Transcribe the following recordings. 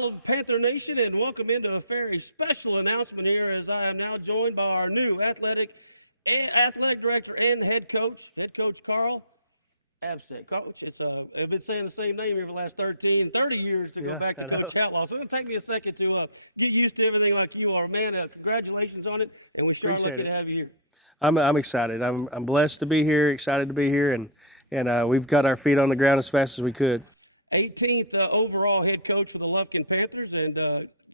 all of Panther Nation, and welcome into a very special announcement here as I am now joined by our new athletic director and head coach Carl Abseck. Coach, I've been saying the same name here for the last 30 years to go back to Coach Outlaw. So it'll take me a second to get used to everything like you are. Man, congratulations on it, and we're sure lucky to have you here. I'm excited. I'm blessed to be here, excited to be here, and we've got our feet on the ground as fast as we could. 18th overall head coach for the Lufkin Panthers, and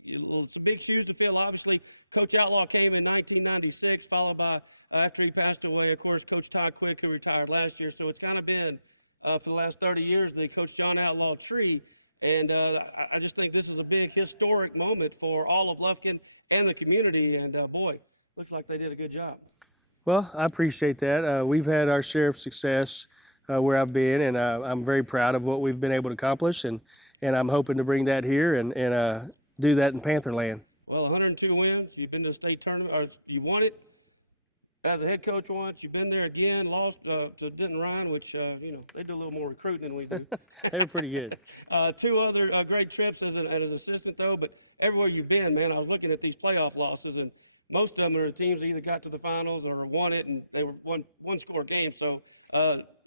it's a big shoes to fill. Obviously, Coach Outlaw came in 1996, followed by, after he passed away, of course, Coach Todd Quick, who retired last year. So it's kind of been, for the last 30 years, the Coach John Outlaw tree. And I just think this is a big historic moment for all of Lufkin and the community. And, boy, looks like they did a good job. Well, I appreciate that. We've had our share of success where I've been, and I'm very proud of what we've been able to accomplish, and I'm hoping to bring that here and do that in Pantherland. Well, 102 wins. You've been to the state tournament, or you won it as a head coach once. You've been there again, lost to Denton Ryan, which, they do a little more recruiting than we do. They were pretty good. 2 other great trips as an assistant, though, but everywhere you've been, man, I was looking at these playoff losses, and most of them are teams that either got to the finals or won it, and they were one-score games. So,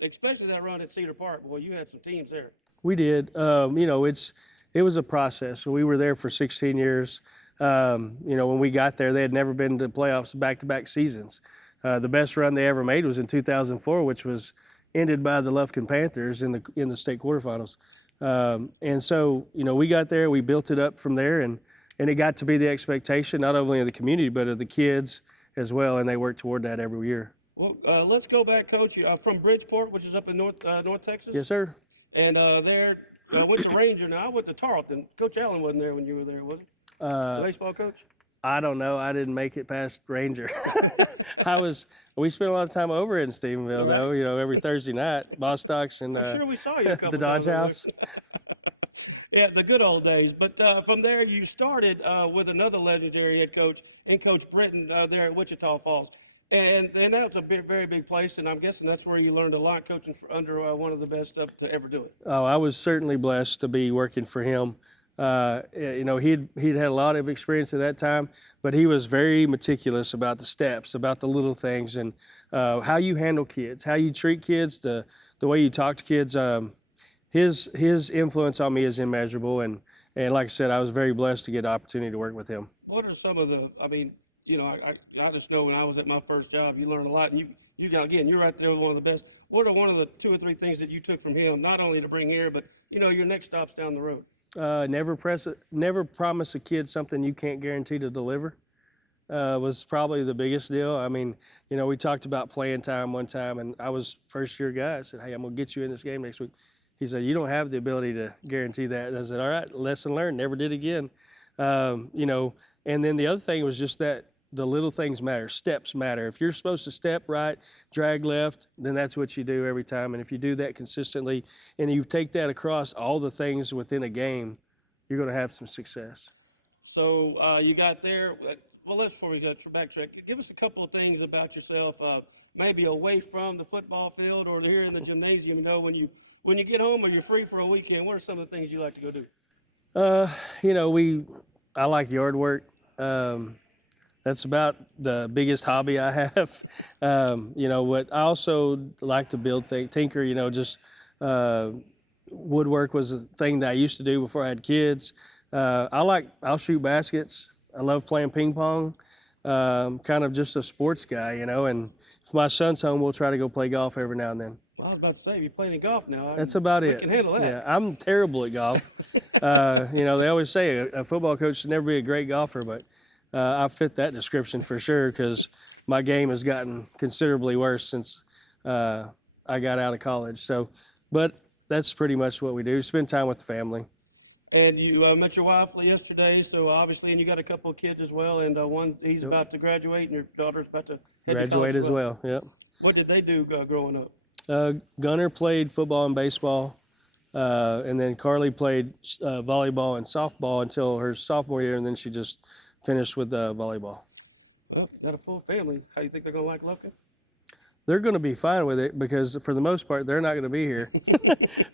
especially that run at Cedar Park, boy, you had some teams there. We did. It was a process. We were there for 16 years. When we got there, they had never been to playoffs back-to-back seasons. The best run they ever made was in 2004, which was ended by the Lufkin Panthers in the state quarterfinals. And so, we got there, we built it up from there, and it got to be the expectation not only of the community but of the kids as well, and they worked toward that every year. Well, let's go back, Coach. From Bridgeport, which is up in North Texas. Yes, sir. And there, went to Ranger. Now, I went to Tarleton. Coach Allen wasn't there when you were there, was he? The baseball coach? I don't know. I didn't make it past Ranger. We spent a lot of time over in Stephenville, though, every Thursday night, Bostocks and I'm sure we saw you a couple the Dodge times House. Yeah, the good old days. But from there, you started with another legendary head coach, and Coach Britton there at Wichita Falls. And that was a very big place, and I'm guessing that's where you learned a lot, coaching under one of the best to ever do it. Oh, I was certainly blessed to be working for him. He'd had a lot of experience at that time, but he was very meticulous about the steps, about the little things, and how you handle kids, how you treat kids, the way you talk to kids. His influence on me is immeasurable, and like I said, I was very blessed to get the opportunity to work with him. What are some of the? I just know when I was at my first job, you learned a lot, and you're right there with one of the best. What are one of the 2 or 3 things that you took from him, not only to bring here, but your next stop's down the road? Never promise a kid something you can't guarantee to deliver. Was probably the biggest deal. I mean, we talked about playing time one time, and I was first-year guy. I said, "Hey, I'm gonna get you in this game next week." He said, "You don't have the ability to guarantee that." And I said, "All right, lesson learned. Never did again." And then the other thing was just that the little things matter. Steps matter. If you're supposed to step right, drag left, then that's what you do every time. And if you do that consistently and you take that across all the things within a game, you're going to have some success. So you got there. Well, before we go backtrack, give us a couple of things about yourself, maybe away from the football field or here in the gymnasium. When you get home or you're free for a weekend, what are some of the things you like to go do? I like yard work. That's about the biggest hobby I have. What I also like to build things, tinker, woodwork was a thing that I used to do before I had kids. I'll shoot baskets. I love playing ping pong. Kind of just a sports guy, and if my son's home, we'll try to go play golf every now and then. Well, I was about to say, you're playing golf now. That's about it. I can handle that. Yeah, I'm terrible at golf. They always say a football coach should never be a great golfer, but I fit that description for sure because my game has gotten considerably worse since I got out of college. But that's pretty much what we do, spend time with the family. And you met your wife yesterday, so obviously, and you got a couple of kids as well, and he's about to graduate, and your daughter's about to head graduate to as well. Yep. What did they do growing up? Gunner played football and baseball, and then Carly played volleyball and softball until her sophomore year, and then she just finished with volleyball. Well, got a full family. How do you think they're going to like Lufkin? They're going to be fine with it because for the most part, they're not going to be here.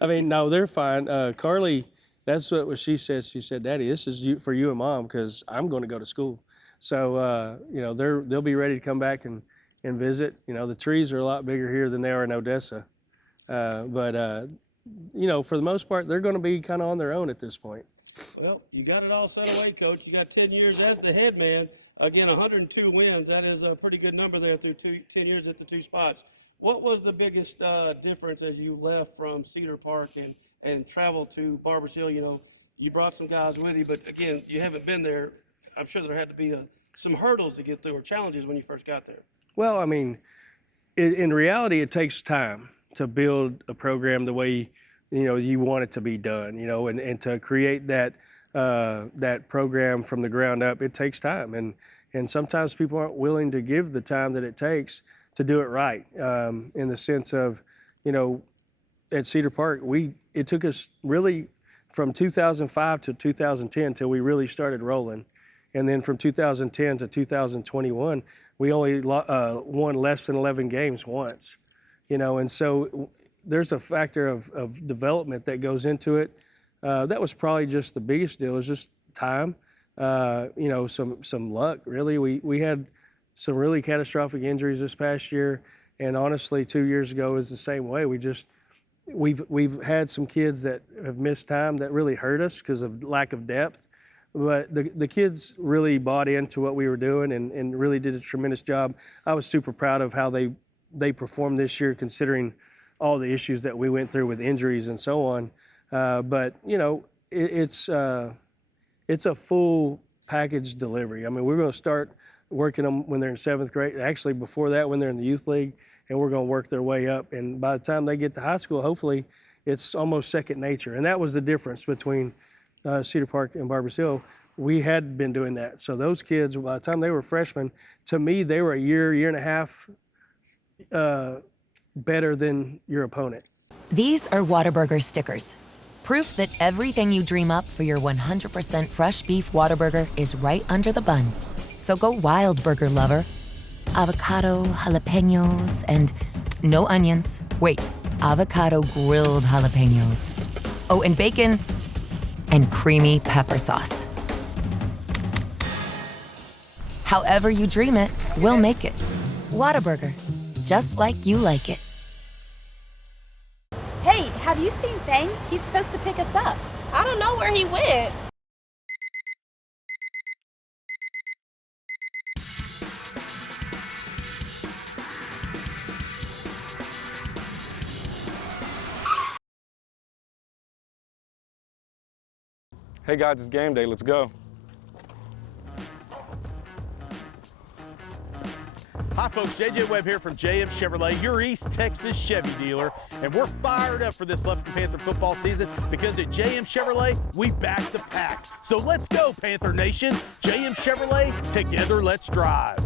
I mean, no, they're fine. Carly That's what she said. She said, "Daddy, this is for you and Mom because I'm going to go to school." So they'll be ready to come back and visit. The trees are a lot bigger here than they are in Odessa, but for the most part, they're going to be kind of on their own at this point. Well, you got it all set away, Coach. You got 10 years as the head man. Again, 102 wins. That is a pretty good number there through 10 years at the two spots. What was the biggest difference as you left from Cedar Park and traveled to Barbers Hill? You brought some guys with you, but again, you haven't been there. I'm sure there had to be some hurdles to get through or challenges when you first got there. Well, I mean, in reality, it takes time to build a program the way you want it to be done. And to create that program from the ground up, it takes time, and sometimes people aren't willing to give the time that it takes to do it right. In the sense of, at Cedar Park, it took us really from 2005 to 2010 till we really started rolling. And then from 2010 to 2021, we only won less than 11 games once, and so there's a factor of development that goes into it. That was probably just the biggest deal, is just time, some luck, really. We had some really catastrophic injuries this past year, and honestly, 2 years ago is the same way. We've had some kids that have missed time that really hurt us because of lack of depth. But the kids really bought into what we were doing and really did a tremendous job. I was super proud of how they performed this year, considering all the issues that we went through with injuries and so on. But it's a full package delivery. I mean, we're going to start working them when they're in 7th grade. Actually, before that, when they're in the youth league, and we're going to work their way up. And by the time they get to high school, hopefully, it's almost second nature. And that was the difference between Cedar Park and Barbers Hill. We had been doing that. So those kids, by the time they were freshmen, to me, they were a year and a half better than your opponent. These are Whataburger stickers. Proof that everything you dream up for your 100% fresh beef Whataburger is right under the bun. So go wild, burger lover. Avocado, jalapenos, and no onions. Wait, avocado grilled jalapenos. Oh, and bacon and creamy pepper sauce. However you dream it, we'll make it. Whataburger, just like you like it. Hey, have you seen Thang? He's supposed to pick us up. I don't know where he went. Hey guys, it's game day, let's go. Hi folks, JJ Webb here from JM Chevrolet, your East Texas Chevy dealer, and we're fired up for this Lufkin Panther football season because at JM Chevrolet, we back the pack. So let's go, Panther Nation. JM Chevrolet, together let's drive.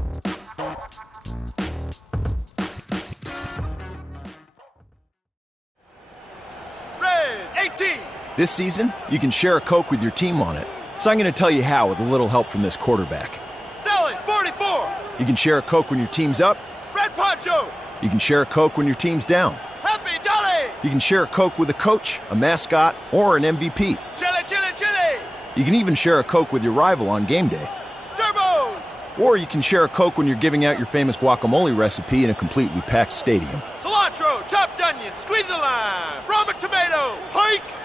Red 18. This season, you can share a Coke with your team on it. So I'm going to tell you how with a little help from this quarterback. Selling 44. You can share a Coke when your team's up. Red Poncho. You can share a Coke when your team's down. Happy Jolly. You can share a Coke with a coach, a mascot, or an MVP. Chili, chili, chili. You can even share a Coke with your rival on game day. Turbo. Or you can share a Coke when you're giving out your famous guacamole recipe in a completely packed stadium. Cilantro, chopped onion, squeeze a lime, Roma tomato, hike.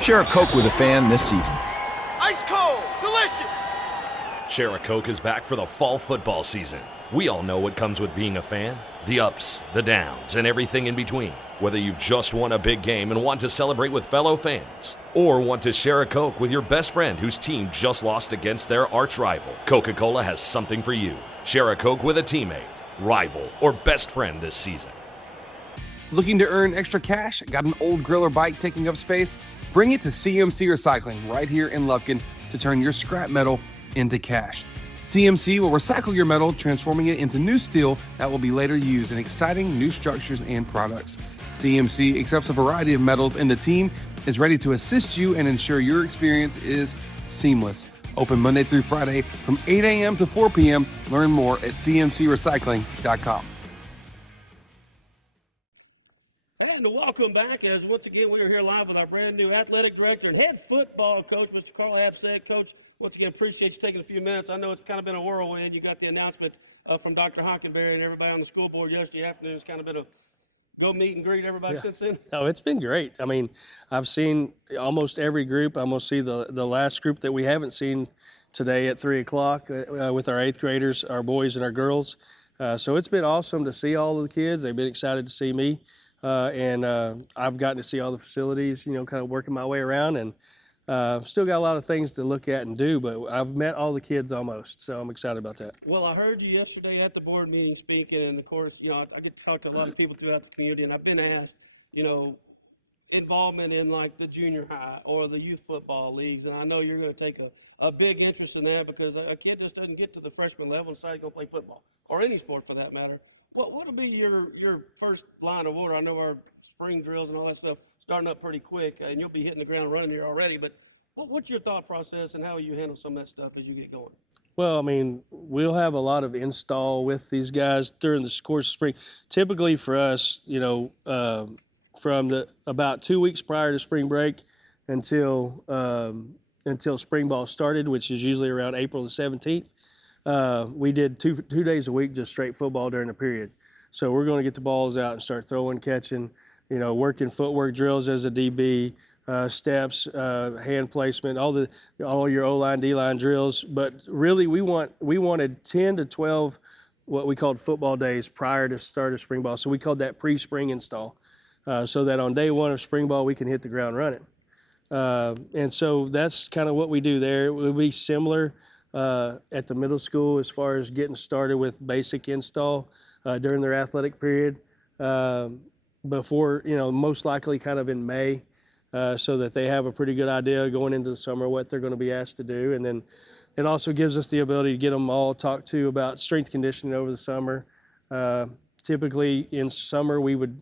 Share a Coke with a fan this season. Ice cold, delicious. Share a Coke is back for the fall football season. We all know what comes with being a fan. The ups, the downs, and everything in between. Whether you've just won a big game and want to celebrate with fellow fans, or want to share a Coke with your best friend whose team just lost against their arch rival, Coca-Cola has something for you. Share a Coke with a teammate, rival, or best friend this season. Looking to earn extra cash? Got an old grill or bike taking up space? Bring it to CMC Recycling right here in Lufkin to turn your scrap metal into cash. CMC will recycle your metal, transforming it into new steel that will be later used in exciting new structures and products. CMC accepts a variety of metals, and the team is ready to assist you and ensure your experience is seamless. Open Monday through Friday from 8 a.m. to 4 p.m. Learn more at cmcrecycling.com. And welcome back. As once again, we are here live with our brand new athletic director and head football coach, Mr. Carl Abseck. Coach, once again, appreciate you taking a few minutes. I know it's kind of been a whirlwind. You got the announcement from Dr. Hockenberry and everybody on the school board yesterday afternoon. It's kind of been a go meet and greet everybody since then. Oh, it's been great. I mean, I've seen almost every group. I'm going to see the last group that we haven't seen today at 3 o'clock with our 8th graders, our boys and our girls. So it's been awesome to see all of the kids. They've been excited to see me. And I've gotten to see all the facilities, kind of working my way around, and still got a lot of things to look at and do, but I've met all the kids almost, so I'm excited about that. Well, I heard you yesterday at the board meeting speaking, and of course, I get to talk to a lot of people throughout the community, and I've been asked, involvement in like the junior high or the youth football leagues, and I know you're going to take a big interest in that because a kid just doesn't get to the freshman level and decide he's going to play football, or any sport for that matter. What'll be your first line of order? I know our spring drills and all that stuff starting up pretty quick, and you'll be hitting the ground running here already, but what's your thought process and how will you handle some of that stuff as you get going? Well, I mean, we'll have a lot of install with these guys during the course of spring. Typically for us, from about 2 weeks prior to spring break until spring ball started, which is usually around April the 17th, we did two days a week just straight football during the period. So we're going to get the balls out and start throwing, catching, working footwork drills as a DB, steps, hand placement, all your O-line, D-line drills. But really, we wanted 10 to 12 what we called football days prior to start of spring ball. So we called that pre-spring install, so that on day one of spring ball we can hit the ground running. And so that's kind of what we do there. It will be similar at the middle school as far as getting started with basic install during their athletic period before, most likely kind of in May, so that they have a pretty good idea going into the summer what they're going to be asked to do. And then it also gives us the ability to get them all talked to about strength conditioning over the summer. Typically in summer we would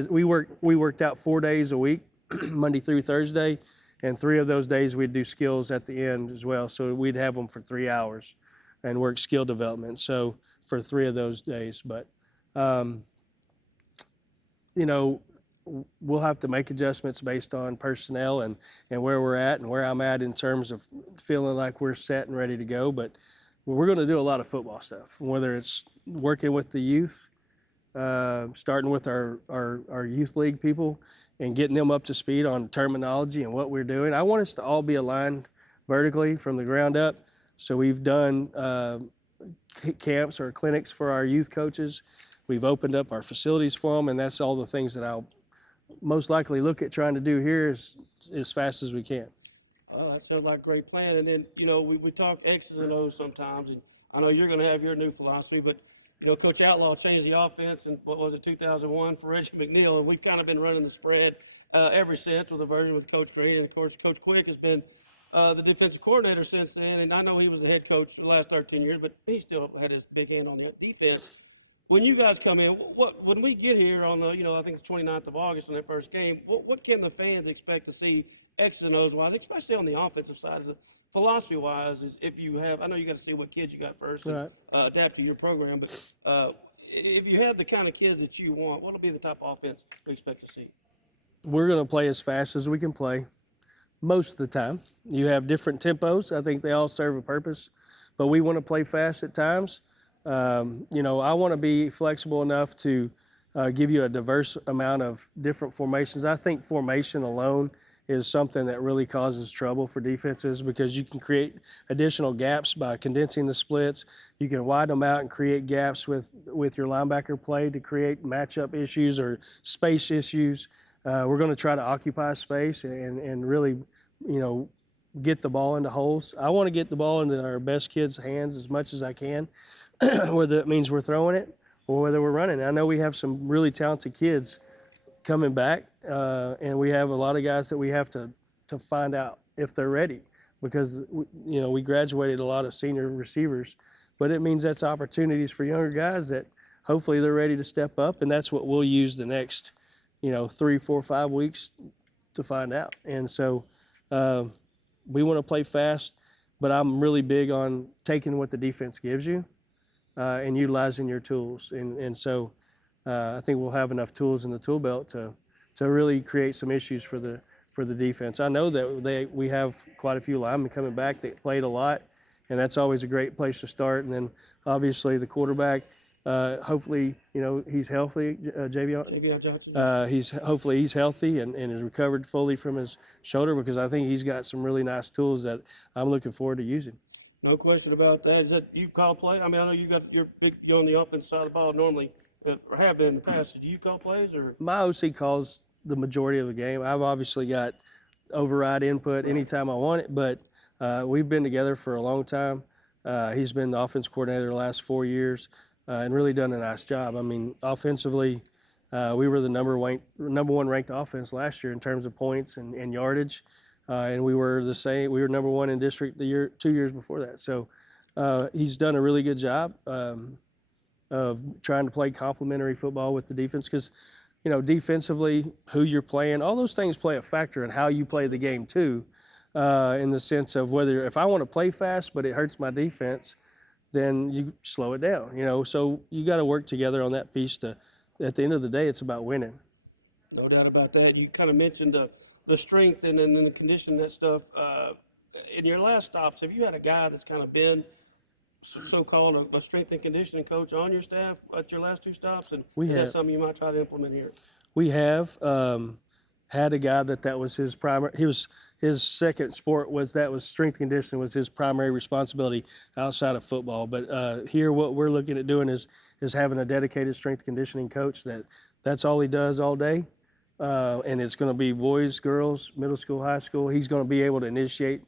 we worked out 4 days a week, Monday through Thursday. And 3 of those days we'd do skills at the end as well. So we'd have them for 3 hours and work skill development. So for 3 of those days, but we'll have to make adjustments based on personnel and where we're at and where I'm at in terms of feeling like we're set and ready to go. But we're going to do a lot of football stuff, whether it's working with the youth, starting with our youth league people, and getting them up to speed on terminology and what we're doing. I want us to all be aligned vertically from the ground up. So we've done camps or clinics for our youth coaches. We've opened up our facilities for them, and that's all the things that I'll most likely look at trying to do here as fast as we can. Oh, that sounds like a great plan. And then, we talk X's and O's sometimes, and I know you're going to have your new philosophy, but Coach Outlaw changed the offense in, 2001 for Reggie McNeil, and we've kind of been running the spread ever since with a version with Coach Green. And, of course, Coach Quick has been the defensive coordinator since then, and I know he was the head coach for the last 13 years, but he still had his big hand on the defense. When you guys come in, when we get here on the, I think the 29th of August on that first game, what can the fans expect to see X's and O's wise, especially on the offensive side? Philosophy-wise, is if you have, I know you got to see what kids you got first and adapt to your program, but if you have the kind of kids that you want, what will be the type of offense we expect to see? We're going to play as fast as we can play most of the time. You have different tempos. I think they all serve a purpose, but we want to play fast at times. I want to be flexible enough to give you a diverse amount of different formations. I think formation alone is something that really causes trouble for defenses because you can create additional gaps by condensing the splits. You can widen them out and create gaps with your linebacker play to create matchup issues or space issues. We're going to try to occupy space and really, get the ball into holes. I want to get the ball into our best kids' hands as much as I can, whether it means we're throwing it or whether we're running. I know we have some really talented kids coming back, and we have a lot of guys that we have to find out if they're ready because, we graduated a lot of senior receivers, but it means that's opportunities for younger guys that hopefully they're ready to step up, and that's what we'll use the next, 3, 4, 5 weeks to find out. And so we want to play fast, but I'm really big on taking what the defense gives you and utilizing your tools. And so I think we'll have enough tools in the tool belt to really create some issues for the defense. I know that we have quite a few linemen coming back that played a lot, and that's always a great place to start. And then obviously the quarterback, hopefully, he's healthy, Javion Johnson. Hopefully he's healthy and is recovered fully from his shoulder, because I think he's got some really nice tools that I'm looking forward to using. No question about that. Is that you call play? I mean, I know you're on the offense side of the ball normally, or have been in the past. Do you call plays or? My OC calls the majority of the game. I've obviously got override input anytime I want it, but we've been together for a long time. He's been the offense coordinator the last 4 years and really done a nice job. I mean, offensively, we were the number one ranked offense last year in terms of points and yardage, and we were the same. We were number one in district 2 years before that. So he's done a really good job of trying to play complementary football with the defense, because defensively, who you're playing, all those things play a factor in how you play the game too, in the sense of whether if I want to play fast but it hurts my defense, then you slow it down, So you got to work together on that piece at the end of the day, it's about winning. No doubt about that. You kind of mentioned the strength and then the condition, that stuff. In your last stops, have you had a guy that's kind of been so-called a strength and conditioning coach on your staff at your last 2 stops? And is that something you might try to implement here? We have had a guy that was his primary. His second sport was strength conditioning was his primary responsibility outside of football. But here, what we're looking at doing is having a dedicated strength conditioning coach that's all he does all day, and it's going to be boys, girls, middle school, high school. He's going to be able to initiate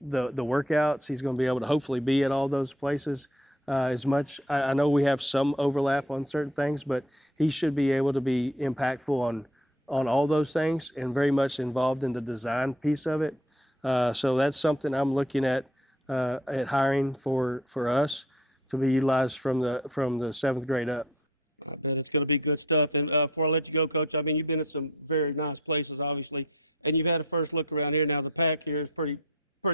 the workouts. He's going to be able to hopefully be at all those places as much. I know we have some overlap on certain things, but he should be able to be impactful on all those things and very much involved in the design piece of it. So that's something I'm looking at hiring for us to be utilized from the 7th grade up. I bet it's going to be good stuff. And before I let you go, Coach, I mean, you've been at some very nice places, obviously, and you've had a first look around here. Now the pack here is pretty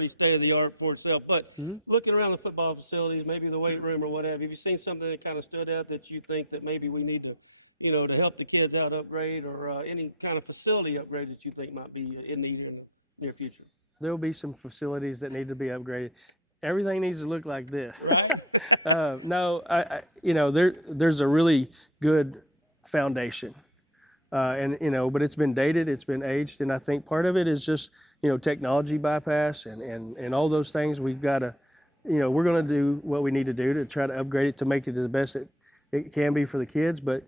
state-of-the-art for itself. But looking around the football facilities, maybe the weight room or whatever, have you seen something that kind of stood out that you think that maybe we need to, to help the kids out upgrade, or any kind of facility upgrade that you think might be in need here in the near future? There will be some facilities that need to be upgraded. Everything needs to look like this. Right? No, there's a really good foundation. But it's been dated, it's been aged, and I think part of it is just, technology bypass and all those things. We've got to, we're going to do what we need to do to try to upgrade it to make it the best it can be for the kids. But,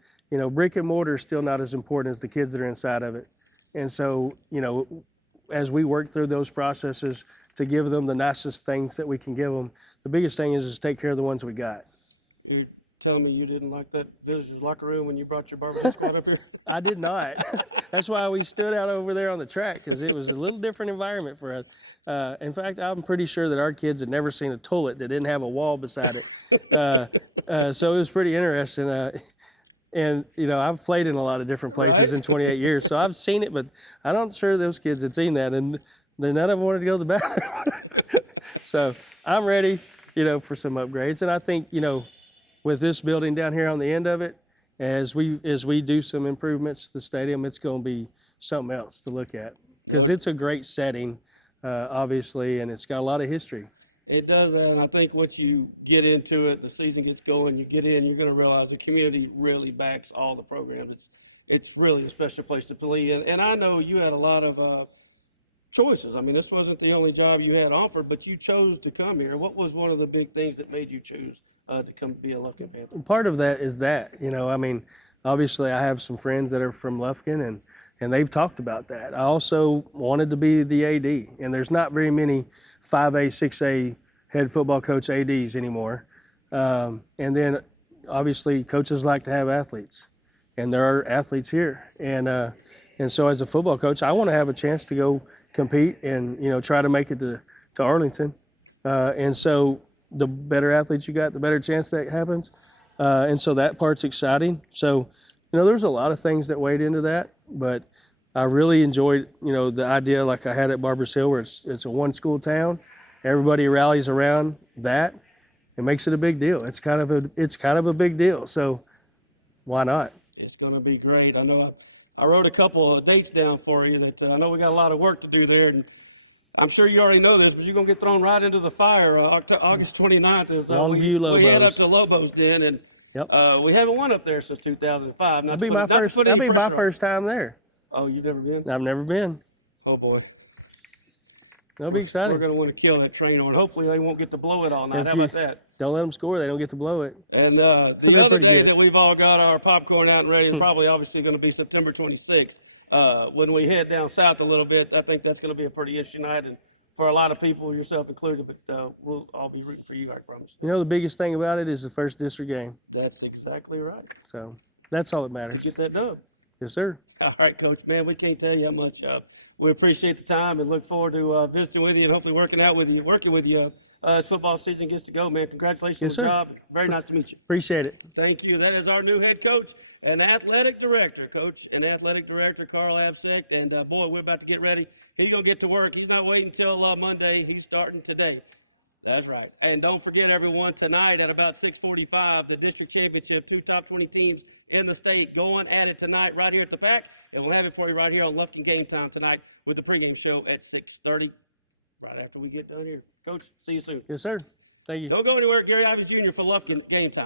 brick and mortar is still not as important as the kids that are inside of it. And so, as we work through those processes to give them the nicest things that we can give them, the biggest thing is take care of the ones we got. You're telling me you didn't like that visitor's locker room when you brought your barbecue squad up here? I did not. That's why we stood out over there on the track, because it was a little different environment for us. In fact, I'm pretty sure that our kids had never seen a toilet that didn't have a wall beside it. So it was pretty interesting. And, I've played in a lot of different places in 28 years, so I've seen it, but I'm not sure those kids had seen that, and none of them wanted to go to the bathroom. So I'm ready, for some upgrades. And I think, with this building down here on the end of it, as we do some improvements to the stadium, it's going to be something else to look at, because it's a great setting, obviously, and it's got a lot of history. It does, and I think once you get into it, the season gets going, you get in, you're going to realize the community really backs all the programs. It's really a special place to play, and I know you had a lot of choices. I mean, this wasn't the only job you had offered, but you chose to come here. What was one of the big things that made you choose to come be a Lufkin Panther? Part of that is that, obviously I have some friends that are from Lufkin, and they've talked about that. I also wanted to be the AD, and there's not very many 5A, 6A head football coach ADs anymore. And then obviously coaches like to have athletes, and there are athletes here. And so as a football coach, I want to have a chance to go compete and, try to make it to Arlington. And so the better athletes you got, the better chance that happens. And so that part's exciting. So, there's a lot of things that weighed into that, but I really enjoyed, the idea like I had at Barbers Hill, where it's a one-school town. Everybody rallies around that. It makes it a big deal. It's kind of a big deal. So Why not? It's going to be great. I know I wrote a couple of dates down for you that I know we got a lot of work to do there. And I'm sure you already know this, but you're going to get thrown right into the fire. August 29th is Longview Lobos. We head up to Lobos Den, and Yep. we haven't won up there since 2005. That'd be my first time there. Oh, you've never been? I've never been. Oh, boy. That'll be exciting. We're going to want to kill that train on. Hopefully they won't get to blow it all night. How about that? Don't let them score. They don't get to blow it. And the They're other pretty day good. that we've all got our popcorn out and ready is probably obviously going to be September 26th. When we head down south a little bit, I think that's going to be a pretty interesting night, and for a lot of people, yourself included, but we'll all be rooting for you, I promise. You know, the biggest thing about it is the first district game. That's exactly right. So that's all that You matters. get that dub. Yes, sir. All right, Coach, man, we can't tell you how much we appreciate the time and look forward to visiting with you and hopefully working with you as football season gets to go, man. Congratulations Yes, on the sir. job. Very nice to meet you. Appreciate it. Thank you. That is our new head coach and athletic director, Carl Abseck. And, boy, we're about to get ready. He's going to get to work. He's not waiting until Monday. He's starting today. That's right. And don't forget, everyone, tonight at about 6:45, the district championship, 2 top 20 teams in the state going at it tonight right here at the PAC. And we'll have it for you right here on Lufkin Game Time tonight with the pregame show at 6:30 right after we get done here. Coach, see you soon. Yes, sir. Thank you. Don't go anywhere. Gary Ivin Jr. for Lufkin Game Time.